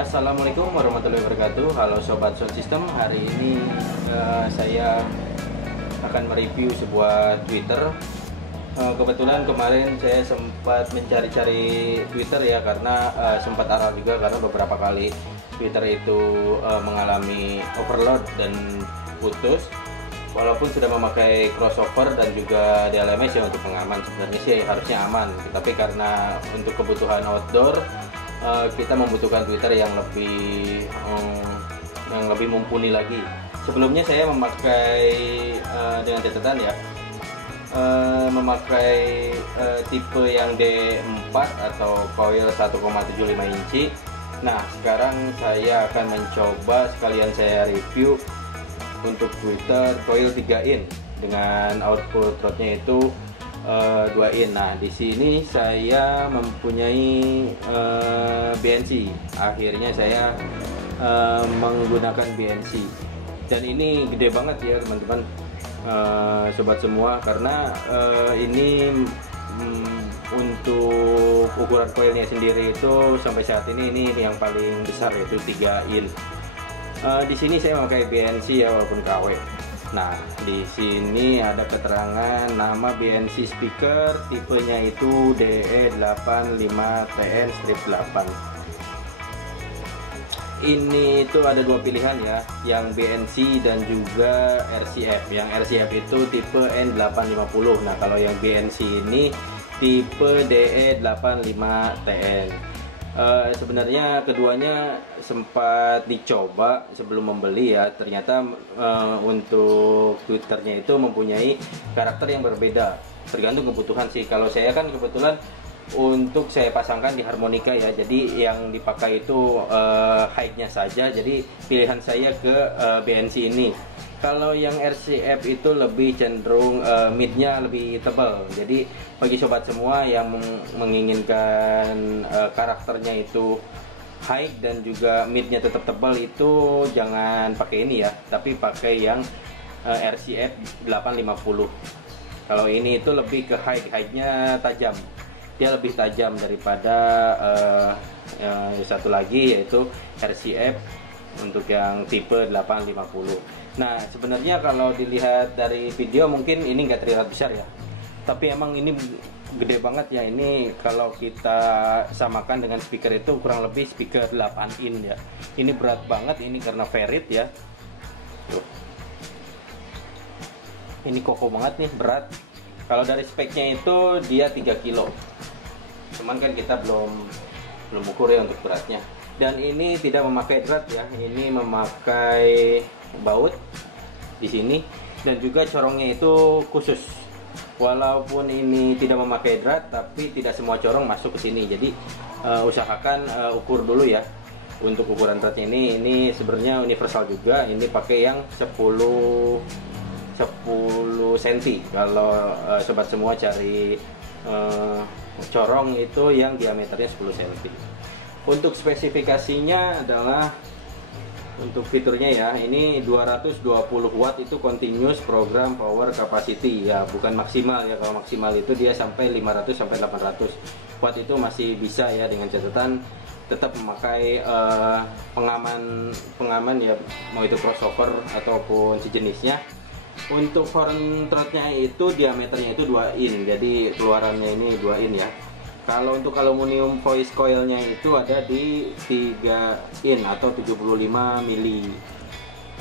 Assalamualaikum warahmatullahi wabarakatuh. Halo Sobat Sound System. Hari ini saya akan mereview sebuah Twitter. Kebetulan kemarin saya sempat mencari-cari Twitter ya, karena sempat aral juga karena beberapa kali Twitter itu mengalami overload dan putus. Walaupun sudah memakai crossover dan juga DLMS ya untuk pengaman, sebenarnya sih harusnya aman. Tapi karena untuk kebutuhan outdoor, kita membutuhkan Twitter yang lebih mumpuni lagi. Sebelumnya saya memakai dengan catatan ya, memakai tipe yang D4 atau coil 1,75 inci. Nah, sekarang saya akan mencoba sekalian saya review untuk Twitter coil 3 in dengan output rodnya itu 2 in. Nah, di sini saya mempunyai BNC. Akhirnya saya menggunakan BNC. Dan ini gede banget ya teman-teman, sobat semua, karena ini untuk ukuran coilnya sendiri itu sampai saat ini yang paling besar, yaitu 3 in. Di sini saya memakai BNC ya, walaupun KW. Nah, di sini ada keterangan nama BNC speaker, tipenya itu DE85TN-8. Ini itu ada dua pilihan ya, yang BNC dan juga RCF. Yang RCF itu tipe N850. Nah, kalau yang BNC ini tipe DE85TN. Sebenarnya keduanya sempat dicoba sebelum membeli ya. Ternyata untuk Twitternya itu mempunyai karakter yang berbeda, tergantung kebutuhan sih. Kalau saya kan kebetulan untuk saya pasangkan di harmonika ya, jadi yang dipakai itu height-nya saja, jadi pilihan saya ke BNC ini. Kalau yang RCF itu lebih cenderung mid-nya lebih tebal. Jadi bagi sobat semua yang menginginkan karakternya itu high dan juga mid-nya tetap tebal, itu jangan pakai ini ya, tapi pakai yang RCF 850. Kalau ini itu lebih ke height-nya tajam. Dia lebih tajam daripada satu lagi, yaitu RCF untuk yang tipe 850. Nah, sebenarnya kalau dilihat dari video mungkin ini nggak terlihat besar ya, tapi emang ini gede banget ya. Ini kalau kita samakan dengan speaker itu kurang lebih speaker 8 in ya. Ini berat banget, ini karena ferrit ya. Tuh. Ini kokoh banget nih, berat. Kalau dari speknya itu dia 3 kilo. Cuman kan kita belum ukur ya untuk beratnya. Dan ini tidak memakai drat ya, ini memakai baut di sini, dan juga corongnya itu khusus. Walaupun ini tidak memakai drat, tapi tidak semua corong masuk ke sini. Jadi usahakan ukur dulu ya. Untuk ukuran dratnya ini sebenarnya universal juga. Ini pakai yang 10 cm. Kalau sobat semua cari corong itu yang diameternya 10 cm. Untuk spesifikasinya adalah, untuk fiturnya ya, ini 220 watt itu continuous program power capacity ya, bukan maksimal ya. Kalau maksimal itu dia sampai 500 sampai 800 watt, itu masih bisa ya, dengan catatan tetap memakai pengaman ya, mau itu crossover ataupun sejenisnya. Untuk horn throatnya itu diameternya itu 2 in, jadi keluarannya ini 2 in ya. Kalau untuk aluminium voice coilnya itu ada di 3 in atau 75 mili.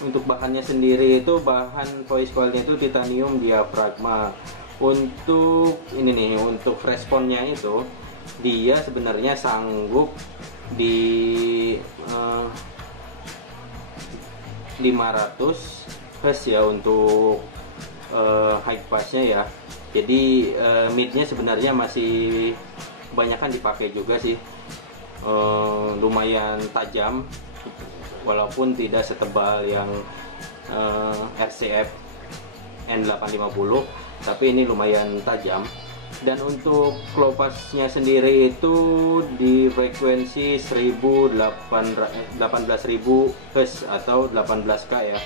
Untuk bahannya sendiri itu, bahan voice coilnya itu titanium diafragma. Untuk ini nih, untuk responnya itu dia sebenarnya sanggup di 500 Hz ya untuk high passnya ya. Jadi midnya sebenarnya masih kebanyakan dipakai juga sih, lumayan tajam walaupun tidak setebal yang RCF N850, tapi ini lumayan tajam. Dan untuk low passnya sendiri itu di frekuensi 18.000 Hz atau 18K ya.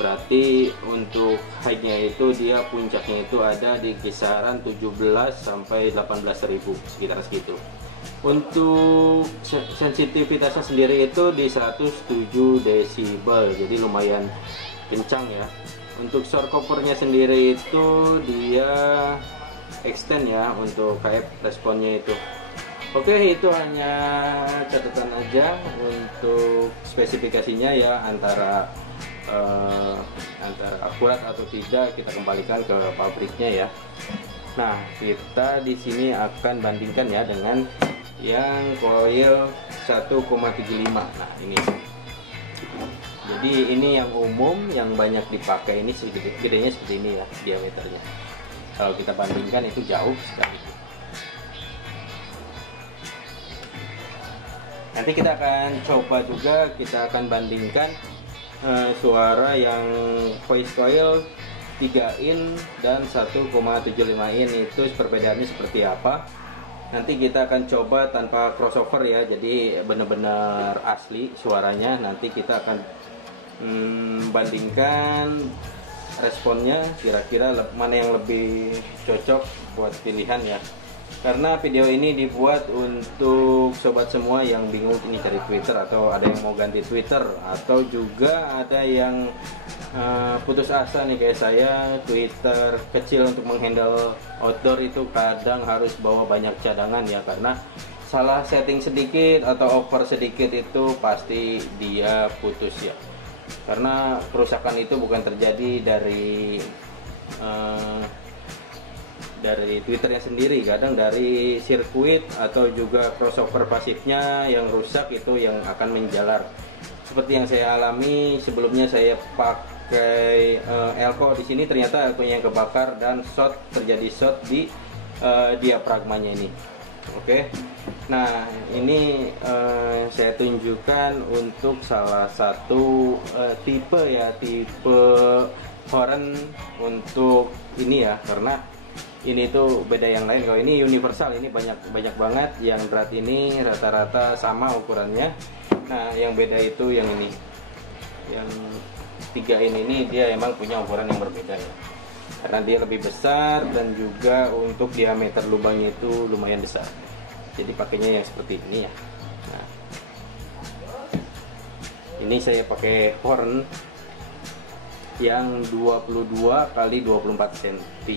Berarti untuk high-nya itu dia puncaknya itu ada di kisaran 17 sampai 18.000, sekitar segitu. Untuk sensitivitasnya sendiri itu di 107 desibel, jadi lumayan kencang ya. Untuk short covernya sendiri itu dia extend ya untuk KF responnya itu. Oke, itu hanya catatan aja untuk spesifikasinya ya, antara akurat atau tidak kita kembalikan ke pabriknya ya. Nah, kita di sini akan bandingkan ya dengan yang coil 1,75. Nah, ini. Jadi ini yang umum, yang banyak dipakai, ini gedenya seperti ini ya diameternya. Kalau kita bandingkan itu jauh sekali. Nanti kita akan coba juga, kita akan bandingkan suara yang voice coil 3 in dan 1,75 in itu perbedaannya seperti apa. Nanti kita akan coba tanpa crossover ya, jadi benar-benar asli suaranya. Nanti kita akan bandingkan responnya, kira-kira mana yang lebih cocok buat pilihan ya. Karena video ini dibuat untuk sobat semua yang bingung ini cari Twitter, atau ada yang mau ganti Twitter, atau juga ada yang putus asa nih kayak saya, Twitter kecil untuk menghandle outdoor itu kadang harus bawa banyak cadangan ya, karena salah setting sedikit atau over sedikit itu pasti dia putus ya. Karena kerusakan itu bukan terjadi dari Twitternya sendiri, kadang dari sirkuit atau juga crossover pasifnya yang rusak itu yang akan menjalar. Seperti yang saya alami sebelumnya, saya pakai elko di sini, ternyata elkonya yang kebakar dan terjadi short di diafragmanya ini. Oke. Nah, ini saya tunjukkan untuk salah satu tipe ya, tipe horn untuk ini ya, karena ini tuh beda yang lain. Kalau ini universal, ini banyak banget. Yang drat ini rata-rata sama ukurannya. Nah, yang beda itu yang ini, yang 3 ini dia emang punya ukuran yang berbeda ya, karena dia lebih besar dan juga untuk diameter lubangnya itu lumayan besar. Jadi pakainya yang seperti ini ya. Nah, ini saya pakai horn yang 22 kali 24 cm.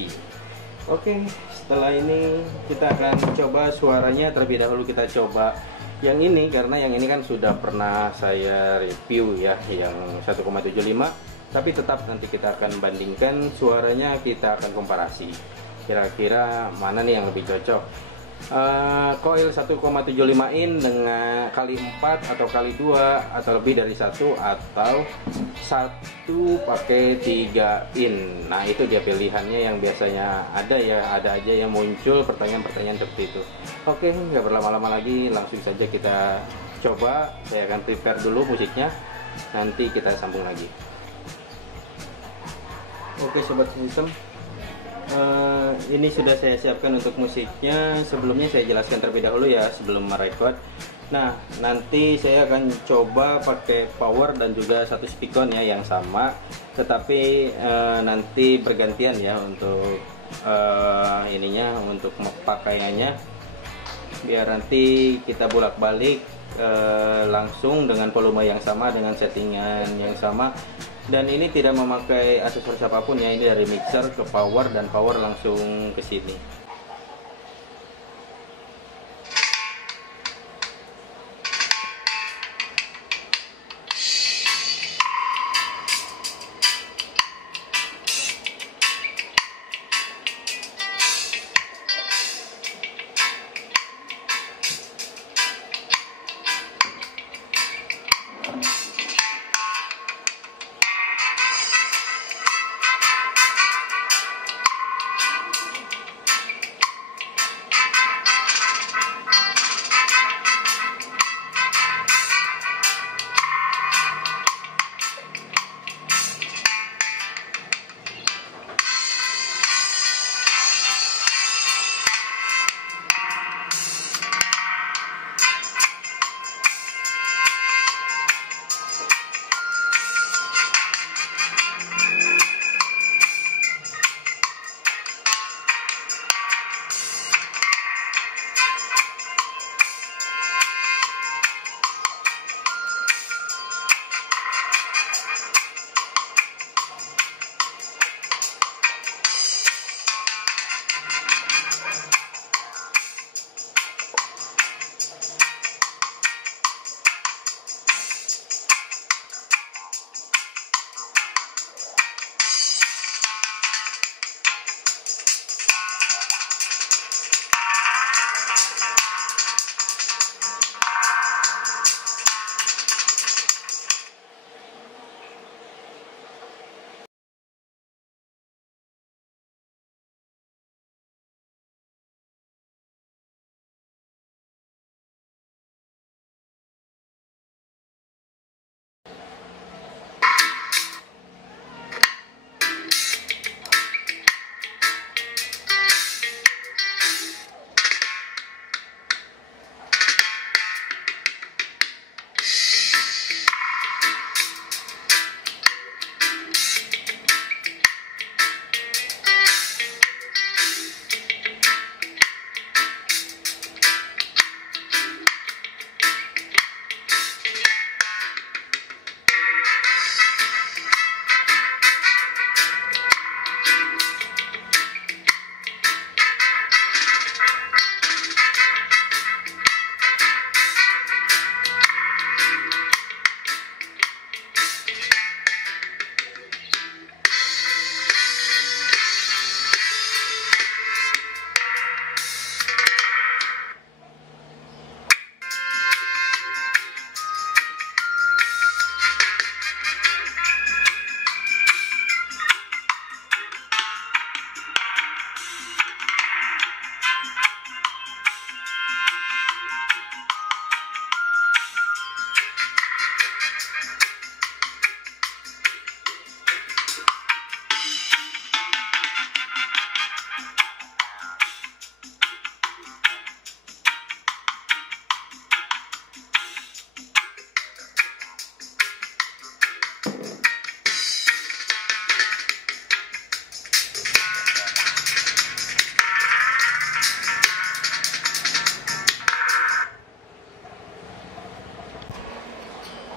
Oke, setelah ini kita akan coba suaranya. Terlebih dahulu kita coba yang ini, karena yang ini kan sudah pernah saya review ya, yang 1,75. Tapi tetap nanti kita akan bandingkan suaranya, kita akan komparasi kira-kira mana nih yang lebih cocok. Coil 1,75 in dengan kali 4 atau kali 2 atau lebih dari 1, atau 1 pakai 3 in. Nah, itu dia pilihannya yang biasanya ada ya, ada aja yang muncul pertanyaan-pertanyaan seperti itu. Oke, nggak berlama-lama lagi, langsung saja kita coba. Saya akan prepare dulu musiknya, nanti kita sambung lagi. Oke sobat sistem, ini sudah saya siapkan untuk musiknya. Sebelumnya saya jelaskan terlebih dahulu ya sebelum merekod. Nah, nanti saya akan coba pakai power dan juga satu speakon ya yang sama, tetapi nanti bergantian ya untuk ininya, untuk pakaiannya, biar nanti kita bolak-balik langsung dengan volume yang sama, dengan settingan yang sama. Dan ini tidak memakai aksesoris apapun ya, ini dari mixer ke power dan power langsung ke sini.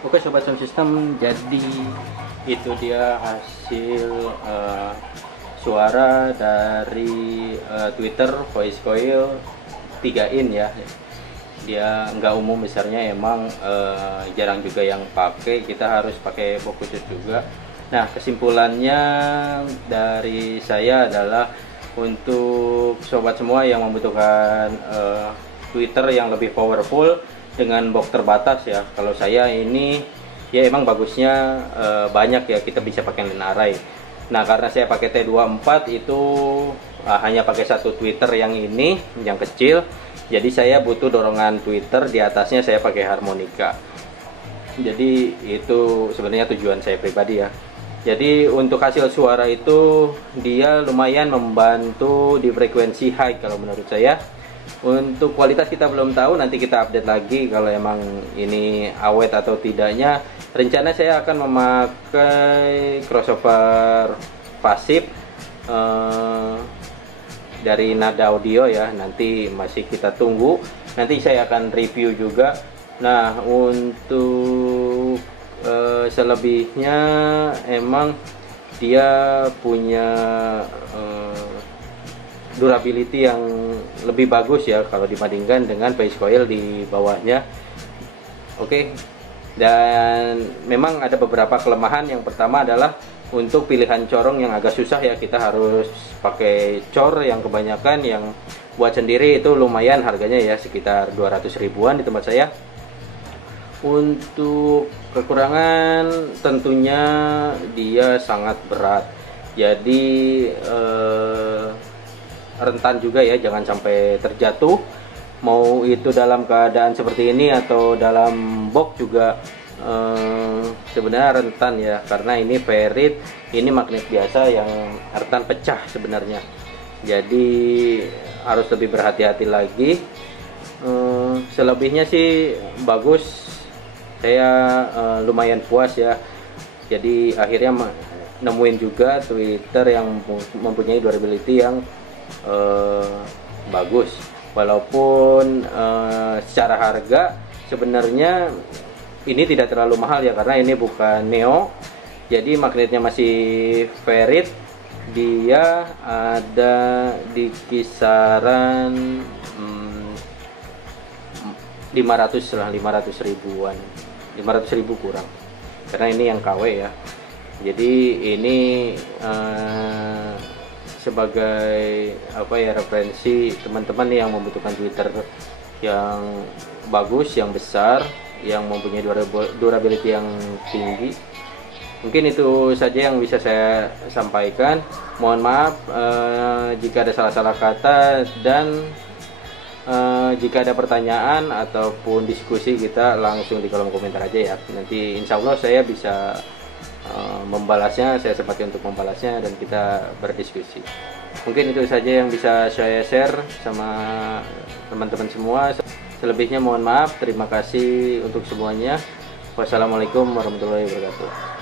Oke Sobat Sound System, jadi itu dia hasil suara dari Twitter Voice Coil 3 in ya. Dia nggak umum besarnya, emang jarang juga yang pakai, kita harus pakai box khusus juga. Nah, kesimpulannya dari saya adalah untuk sobat semua yang membutuhkan Twitter yang lebih powerful dengan box terbatas ya. Kalau saya ini ya emang bagusnya banyak ya, kita bisa pakai line array. Nah, karena saya pakai T24 itu hanya pakai satu tweeter yang ini, yang kecil. Jadi saya butuh dorongan tweeter, di atasnya saya pakai harmonika. Jadi itu sebenarnya tujuan saya pribadi ya. Jadi untuk hasil suara itu dia lumayan membantu di frekuensi high kalau menurut saya. Untuk kualitas kita belum tahu, nanti kita update lagi kalau emang ini awet atau tidaknya. Rencana saya akan memakai crossover pasif dari Nada Audio ya. Nanti masih kita tunggu. Nanti saya akan review juga. Nah, untuk selebihnya emang dia punya durability yang lebih bagus ya kalau dibandingkan dengan Voice Coil di bawahnya. Oke. Dan memang ada beberapa kelemahan. Yang pertama adalah untuk pilihan corong yang agak susah ya, kita harus pakai cor yang kebanyakan, yang buat sendiri itu lumayan harganya ya, sekitar 200 ribuan di tempat saya. Untuk kekurangan tentunya dia sangat berat, jadi rentan juga ya, jangan sampai terjatuh. Mau itu dalam keadaan seperti ini atau dalam box juga sebenarnya rentan ya, karena ini ferrit, ini magnet biasa yang rentan pecah sebenarnya. Jadi harus lebih berhati-hati lagi. Selebihnya sih bagus, saya lumayan puas ya. Jadi akhirnya nemuin juga Twitter yang mempunyai durability yang bagus. Walaupun secara harga sebenarnya ini tidak terlalu mahal ya, karena ini bukan neo, jadi magnetnya masih ferrit. Dia ada di kisaran 500 lah, 500 ribuan, 500 ribu kurang, karena ini yang KW ya. Jadi ini sebagai referensi teman-teman yang membutuhkan Twitter yang bagus, yang besar, yang mempunyai durability yang tinggi. Mungkin itu saja yang bisa saya sampaikan. Mohon maaf jika ada salah-salah kata, dan jika ada pertanyaan ataupun diskusi, kita langsung di kolom komentar aja ya. Nanti insya Allah saya bisa membalasnya, saya sempatkan untuk membalasnya dan kita berdiskusi. Mungkin itu saja yang bisa saya share sama teman-teman semua. Selebihnya mohon maaf, terima kasih untuk semuanya. Wassalamualaikum warahmatullahi wabarakatuh.